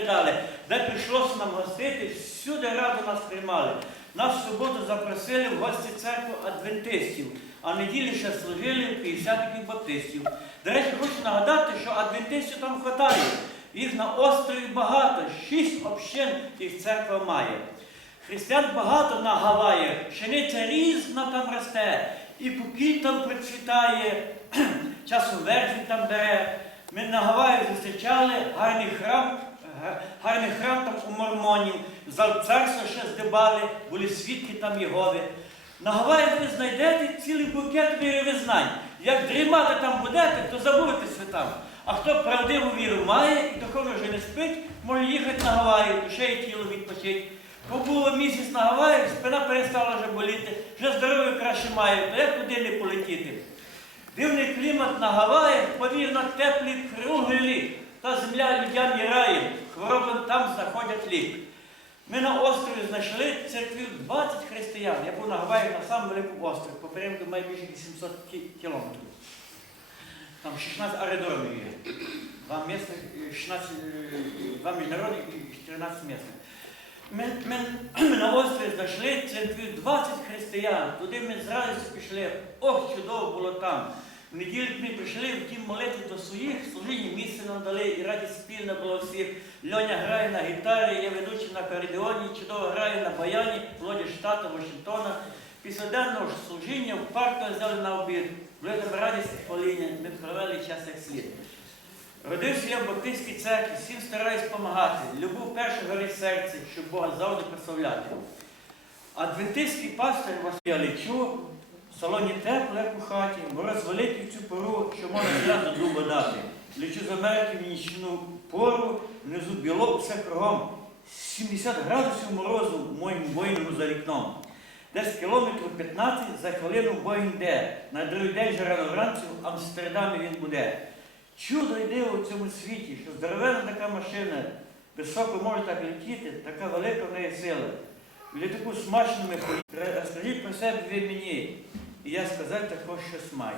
передали, де прийшлося нам гостити, всюди радо нас приймали. Нас в суботу запросили в гості церкву адвентистів, а в неділі ще служили у п'ятдесятників баптистів. До речі, хочу нагадати, що адвентистів там хватає. Їх на острові багато, шість общин їх церква має. Християн багато на Гаваях, пшениця різна там росте, і кукіль там процвітає, часом верхи там бере. Ми на Гаваях зустрічали гарний храм, гарний храм там у Мормонів, зал царства ще здибали, були свідки там Єгови. На Гаваях ви знайдете цілий букет віровизнань. Як дрімати там будете, то забудетеся там. А хто правдиву віру має і духовно вже не спить, може їхати на Гаваї, душе і тіло відпочить. Побуло місяць на Гаваях, спина перестала вже боліти, вже здоров'я краще має, то як туди не полетіти? Дивний клімат на Гаваях, повірно, теплий круглий рік. Та земля людям і раєм, хворобам там знаходять лік. Ми на острові знайшли церквів 20 християн. Я був на Гаваях на самому великому острові, по периметру має більше 800 кілометрів. Там 16 аеродромів є. Два е, 16, е, два міжнародних і 14 місцевих. Ми, ми, ми на острові знайшли церкві 20 християн. Туди ми з радістю пішли. Ох, чудово було там. В неділю ми прийшли в тім молитви до своїх служінь, місце нам дали, і радість спільна була всіх. Льоня грає на гітарі, я ведучий на акордеоні, чудово грає на баяні, Володя штату Вашингтона. Після денного служіння в парк нас взяли на обід. Були радість і хваління, ми провели час як слід. Родився я в Баптистській церкві, всім стараюсь допомагати. Любов перша горить в серці, щоб Бога завжди прославляти. Адвентистський пастор вас я лечу, в салоні тепло, як хаті, мороз великий в цю пору, що можна зразу дуба дати. Лечу з Америки в нічну пору, внизу білок все кругом. 70 градусів морозу в моєму воїному за вікном. Десь кілометрів 15 за хвилину воїн йде. На другий день же рано вранці в Амстердамі він буде. Чудо йде у цьому світі, що здоровенна така машина високо може так летіти, така велика в неї сила. В літаку смачно ми поїхали. Розкажіть про себе ви мені. І я сказати також щось маю.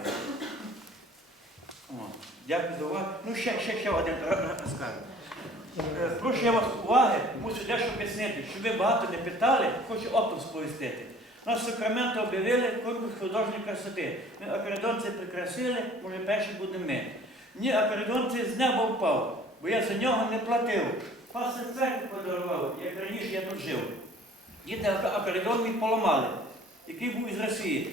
Дякую за увагу. Ну, ще, ще, ще один розкажу. Е, Прошу я вас уваги, мушу дещо пояснити, щоб ви багато не питали, хочу оптом сповістити. Нас Сакраменто об'явили конкурс художньої красоти. Ми акордонці прикрасили, може перші будемо ми. Мені акордонці з неба впав, бо я за нього не платив. Пастор церкву подарував, як раніше я тут жив. Діти ак- акордон мій поламали, який був із Росії.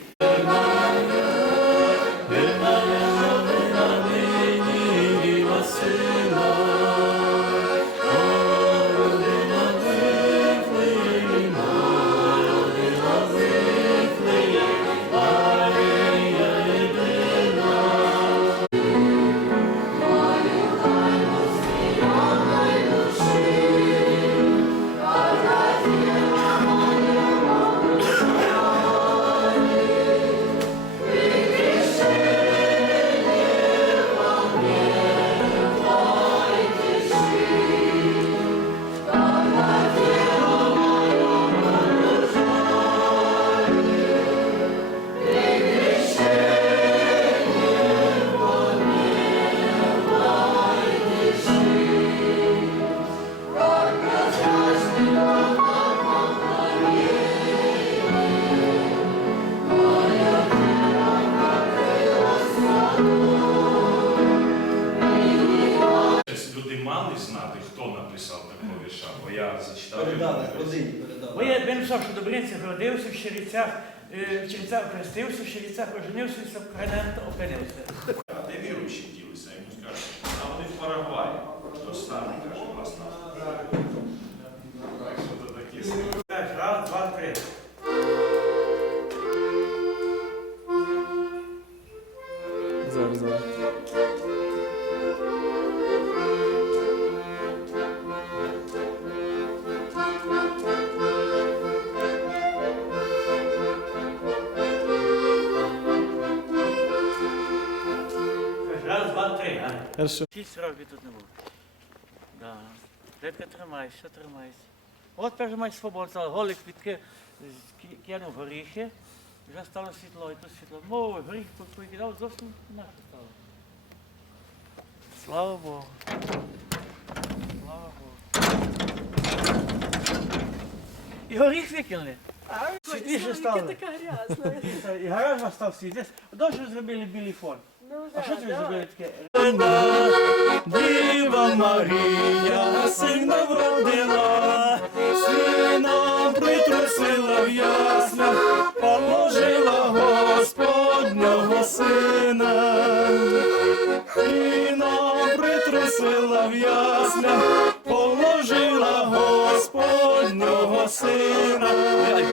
Знати, хто написав такого вірша, бо я зачитав. Передали, його. родині передали. Бо я він що до Бринцях родився в Щирицях, е, в Щирицях хрестився, в Щирицях оженився і в Сакрамento опинився. А де віруючі ділися? Йому скажуть, а вони в Парагваї. То стане, каже, власна. Так що то такі сили. Так, Раз, два, три. Зараз, зараз. Хорошо. Шість років тут не був. Да. Дитка тримайся, тримайся. От перший май свобода, голі квітки, кинув горіхи, вже стало світло, і тут світло. Мови, горіх покидав, зовсім наше стало. Слава Богу. Слава Богу. І горіх викинули. Світліше стало. така грязна. І гараж став світліше. Дощ зробили білий фон. Ну, А що це ви зробили таке? Діва Марія сина вродила, сина притрусила в яснах, положила Господнього сина. Сина притрусила в яслах,